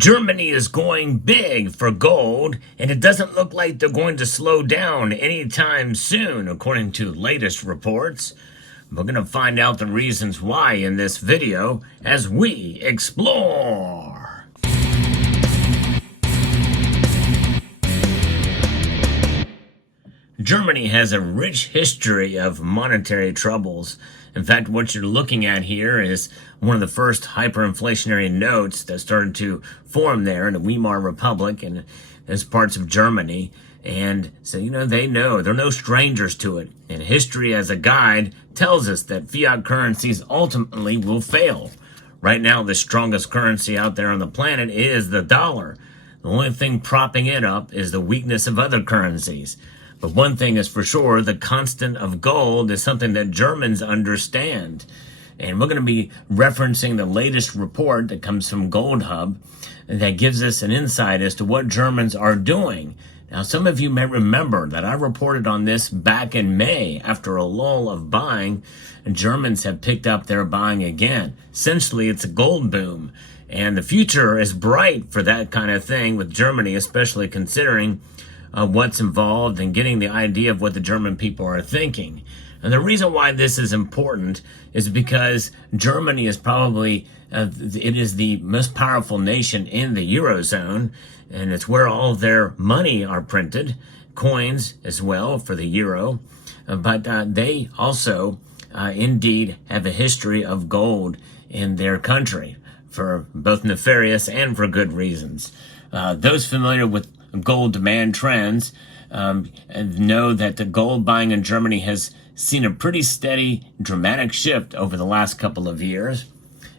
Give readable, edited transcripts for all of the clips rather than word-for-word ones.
Germany is going big for gold, and it doesn't look like they're going to slow down anytime soon, according to latest reports. We're going to find out the reasons why in this video as we explore. Germany has a rich history of monetary troubles. In fact, what you're looking at here is one of the first hyperinflationary notes that started to form there in the Weimar Republic and as parts of Germany. And so, they're no strangers to it. And history as a guide tells us that fiat currencies ultimately will fail. Right now, the strongest currency out there on the planet is the dollar. The only thing propping it up is the weakness of other currencies. But one thing is for sure, the constant of gold is something that Germans understand. And we're going to be referencing the latest report that comes from Gold Hub that gives us an insight as to what Germans are doing. Now, some of you may remember that I reported on this back in May. After a lull of buying, Germans have picked up their buying again. Essentially, it's a gold boom. And the future is bright for that kind of thing with Germany, especially considering what's involved and getting the idea of what the German people are thinking. And the reason why this is important is because Germany is probably, it is the most powerful nation in the Eurozone, and it's where all of their money are printed, coins as well for the euro. But they also indeed have a history of gold in their country for both nefarious and for good reasons. Those familiar with gold demand trends know that the gold buying in Germany has seen a pretty steady, dramatic shift over the last couple of years.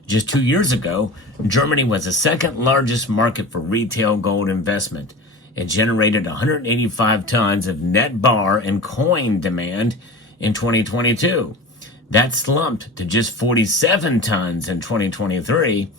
Just 2 years ago, Germany was the second largest market for retail gold investment. It generated 185 tons of net bar and coin demand in 2022. That slumped to just 47 tons in 2023.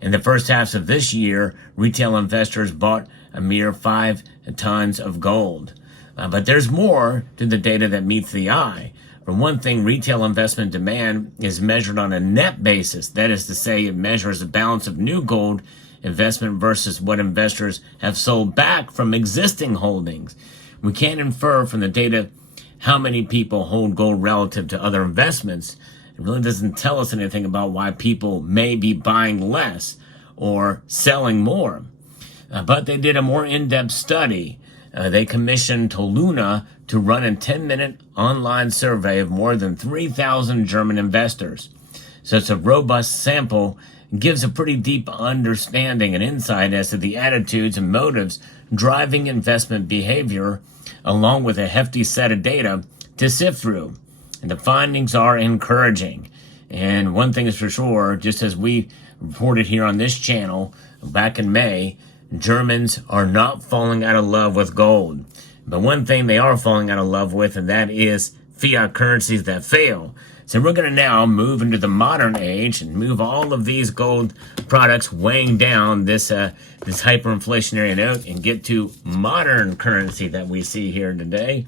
In the first half of this year, retail investors bought a mere 5 tons of gold. But there's more to the data that meets the eye. For one thing, retail investment demand is measured on a net basis. That is to say, it measures the balance of new gold investment versus what investors have sold back from existing holdings. We can't infer from the data how many people hold gold relative to other investments. It really doesn't tell us anything about why people may be buying less or selling more. But they did a more in-depth study. They commissioned Toluna to run a 10-minute online survey of more than 3,000 German investors. So it's a robust sample, gives a pretty deep understanding and insight as to the attitudes and motives driving investment behavior, along with a hefty set of data to sift through. And the findings are encouraging. And one thing is for sure, just as we reported here on this channel back in May, Germans are not falling out of love with gold. But one thing they are falling out of love with, and that is fiat currencies that fail. So we're going to now move into the modern age and move all of these gold products weighing down this hyperinflationary note and get to modern currency that we see here today.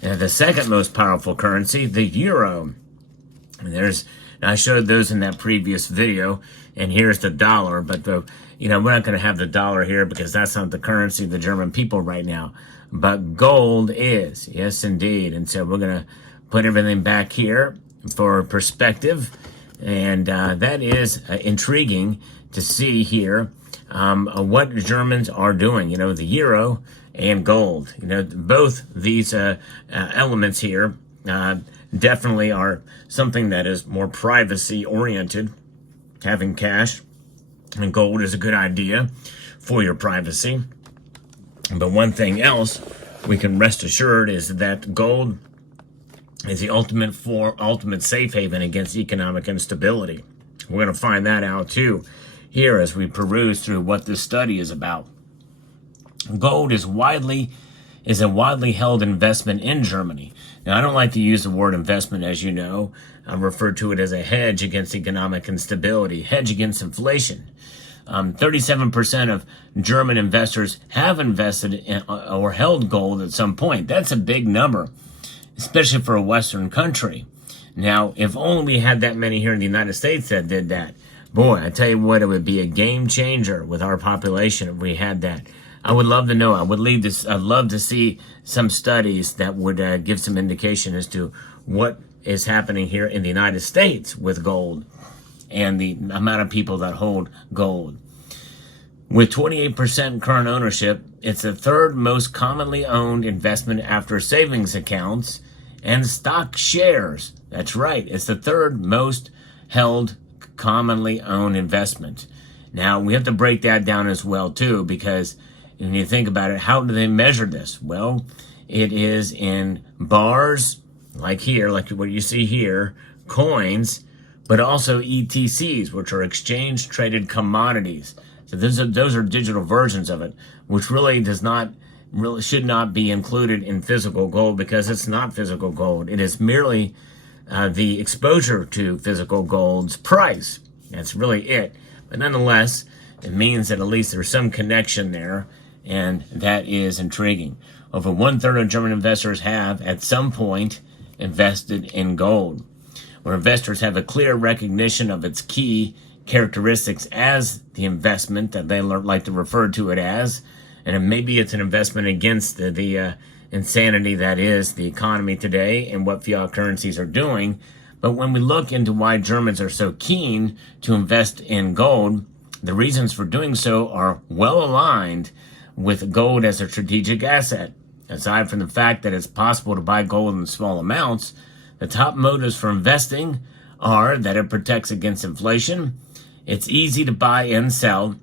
The second most powerful currency, the euro. And I showed those in that previous video, and here's the dollar. But we're not going to have the dollar here because that's not the currency of the German people right now. But gold is, yes, indeed. And so we're going to put everything back here for perspective, and that is intriguing to see here what Germans are doing. The euro and gold. Both these elements here definitely are something that is more privacy oriented. Having cash and gold is a good idea for your privacy. But one thing else we can rest assured is that gold is the ultimate safe haven against economic instability. We're going to find that out too here as we peruse through what this study is about. Gold is a widely held investment in Germany. Now, I don't like to use the word investment, as you know. I refer to it as a hedge against economic instability, hedge against inflation. 37% of German investors have invested in, or held gold at some point. That's a big number, especially for a Western country. Now, if only we had that many here in the United States that did that. Boy, I tell you what, it would be a game changer with our population if we had that. I would love to know. I'd love to see some studies that would give some indication as to what is happening here in the United States with gold and the amount of people that hold gold. With 28% current ownership, it's the third most commonly owned investment after savings accounts and stock shares. That's right, it's the third most held commonly owned investment. Now, we have to break that down as well, too, because when you think about it, how do they measure this? Well, it is in bars, like here, like what you see here, coins, but also ETCs, which are exchange-traded commodities. So those are digital versions of it, which really should not be included in physical gold because it's not physical gold. It is merely the exposure to physical gold's price. That's really it. But nonetheless, it means that at least there's some connection there, and that is intriguing. Over 1/3 of German investors have, at some point, invested in gold, where investors have a clear recognition of its key characteristics as the investment that they like to refer to it as, and maybe it's an investment against the insanity that is the economy today and what fiat currencies are doing. But when we look into why Germans are so keen to invest in gold, the reasons for doing so are well aligned with gold as a strategic asset. Aside from the fact that it's possible to buy gold in small amounts, the top motives for investing are that it protects against inflation, it's easy to buy and sell,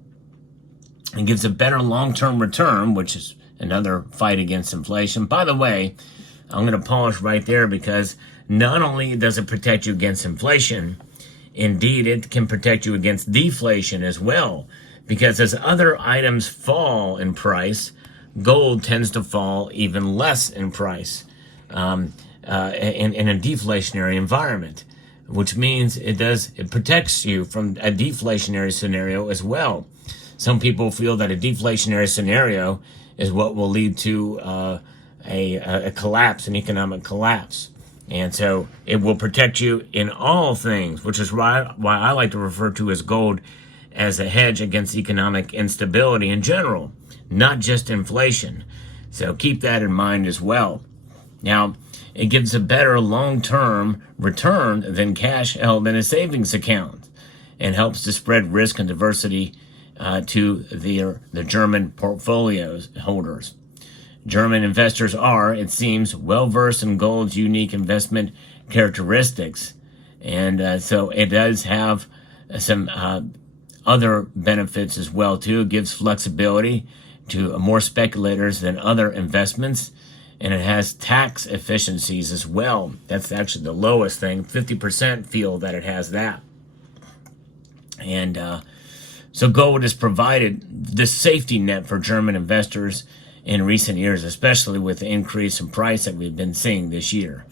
and gives a better long-term return, which is another fight against inflation. By the way, I'm going to pause right there because not only does it protect you against inflation, indeed, it can protect you against deflation as well. Because as other items fall in price, gold tends to fall even less in price in a deflationary environment, which means it protects you from a deflationary scenario as well. Some people feel that a deflationary scenario is what will lead to a collapse, an economic collapse. And so it will protect you in all things, which is why I like to refer to as gold as a hedge against economic instability in general, not just inflation. So keep that in mind as well. Now, it gives a better long-term return than cash held in a savings account and helps to spread risk and diversity to the German portfolios holders. German investors are, it seems, well-versed in gold's unique investment characteristics. And so it does have some other benefits as well, too. It gives flexibility to more speculators than other investments. And it has tax efficiencies as well. That's actually the lowest thing. 50% feel that it has that. And so gold has provided this safety net for German investors in recent years, especially with the increase in price that we've been seeing this year.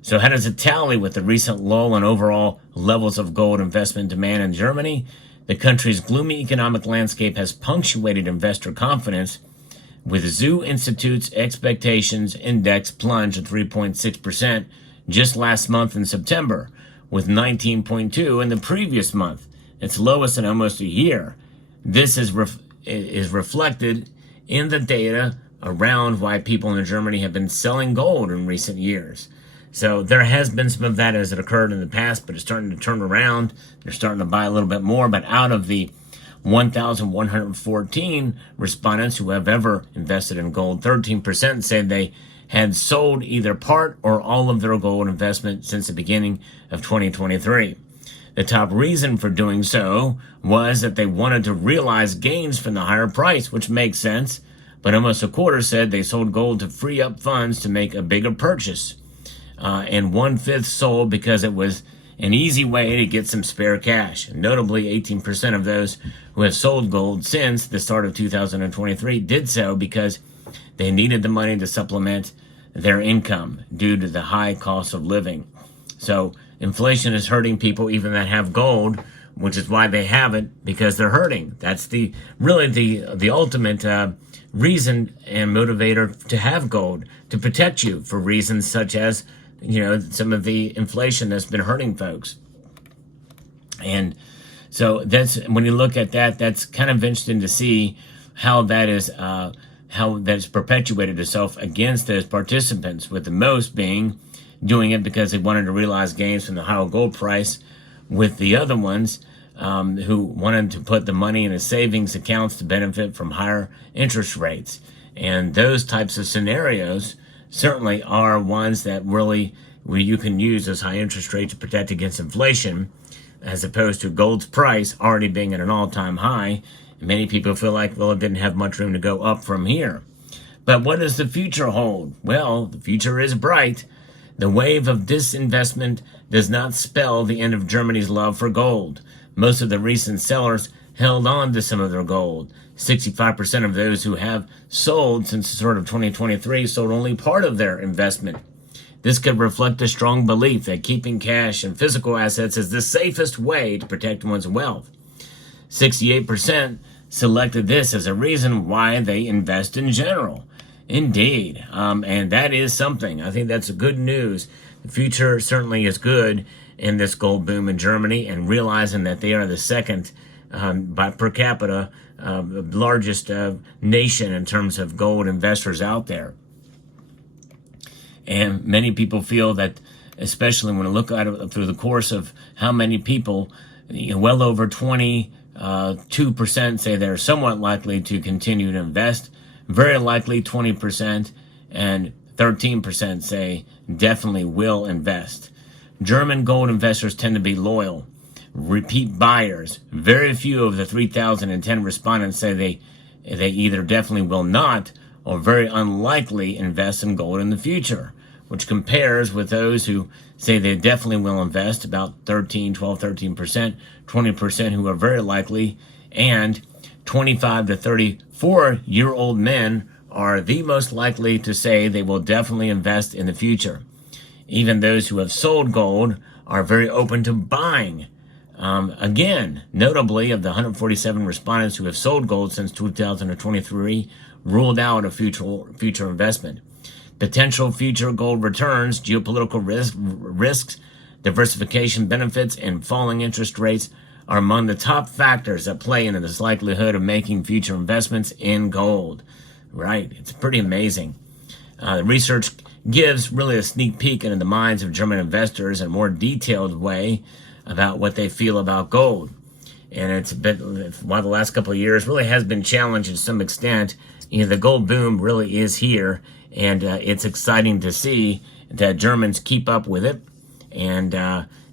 So how does it tally with the recent lull in overall levels of gold investment demand in Germany? The country's gloomy economic landscape has punctuated investor confidence, with Zoo Institute's expectations index plunged to 3.6% just last month in September, with 19.2 in the previous month, its lowest in almost a year. This is reflected in the data around why people in Germany have been selling gold in recent years. So there has been some of that as it occurred in the past, but it's starting to turn around. They're starting to buy a little bit more, but out of the 1,114 respondents who have ever invested in gold, 13% said they had sold either part or all of their gold investment since the beginning of 2023. The top reason for doing so was that they wanted to realize gains from the higher price, which makes sense, but almost a quarter said they sold gold to free up funds to make a bigger purchase. And 1/5 sold because it was an easy way to get some spare cash. Notably, 18% of those who have sold gold since the start of 2023 did so because they needed the money to supplement their income due to the high cost of living. So inflation is hurting people even that have gold, which is why they have it, because they're hurting. That's the ultimate reason and motivator to have gold, to protect you for reasons such as, some of the inflation that's been hurting folks. And So that's, when you look at that, that's kind of interesting to see how that is how that's perpetuated itself against those participants, with the most being doing it because they wanted to realize gains from the higher gold price, with the other ones who wanted to put the money in a savings accounts to benefit from higher interest rates. And those types of scenarios certainly are ones that really, where you can use those high interest rates to protect against inflation, as opposed to gold's price already being at an all-time high. Many people feel like, well, it didn't have much room to go up from here. But what does the future hold? Well, the future is bright. The wave of disinvestment does not spell the end of Germany's love for gold. Most of the recent sellers held on to some of their gold. 65% of those who have sold since the start of 2023 sold only part of their investment. This could reflect a strong belief that keeping cash and physical assets is the safest way to protect one's wealth. 68% selected this as a reason why they invest in general. Indeed, and that is something. I think that's good news. The future certainly is good in this gold boom in Germany, and realizing that they are the second by per capita largest nation in terms of gold investors out there. And many people feel that, especially when I look at it through the course of how many people, well over 22% say they're somewhat likely to continue to invest, very likely 20%, and 13% say definitely will invest. German gold investors tend to be loyal, repeat buyers. Very few of the 3,010 respondents say they either definitely will not or very unlikely invest in gold in the future, which compares with those who say they definitely will invest, about 13%, 20% who are very likely, and 25 to 34-year-old men are the most likely to say they will definitely invest in the future. Even those who have sold gold are very open to buying. Again, notably, of the 147 respondents who have sold gold since 2023, ruled out a future investment. Potential future gold returns, geopolitical risks, diversification benefits, and falling interest rates are among the top factors that play into this likelihood of making future investments in gold. Right, it's pretty amazing. The research gives really a sneak peek into the minds of German investors in a more detailed way about what they feel about gold. And it's a bit, while the last couple of years really has been challenged to some extent, the gold boom really is here, and it's exciting to see that Germans keep up with it, and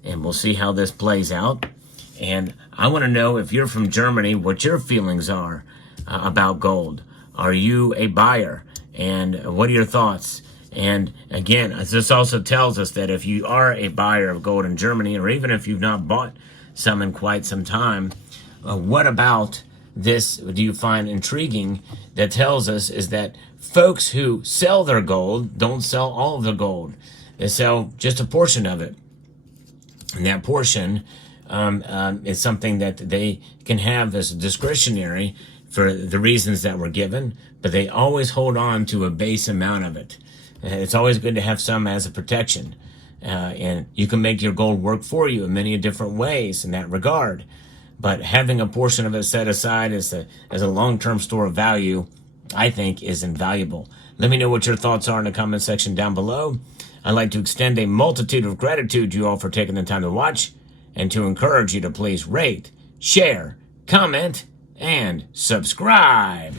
we'll see how this plays out. And I want to know, if you're from Germany, what your feelings are about gold. Are you a buyer? And what are your thoughts? And again, this also tells us that if you are a buyer of gold in Germany, or even if you've not bought some in quite some time, what about this do you find intriguing that tells us is that folks who sell their gold don't sell all of the gold. They sell just a portion of it. And that portion is something that they can have as discretionary for the reasons that were given, but they always hold on to a base amount of it. It's always good to have some as a protection. And you can make your gold work for you in many different ways in that regard. But having a portion of it set aside as a long-term store of value, I think, is invaluable. Let me know what your thoughts are in the comment section down below. I'd like to extend a multitude of gratitude to you all for taking the time to watch, and to encourage you to please rate, share, comment, and subscribe.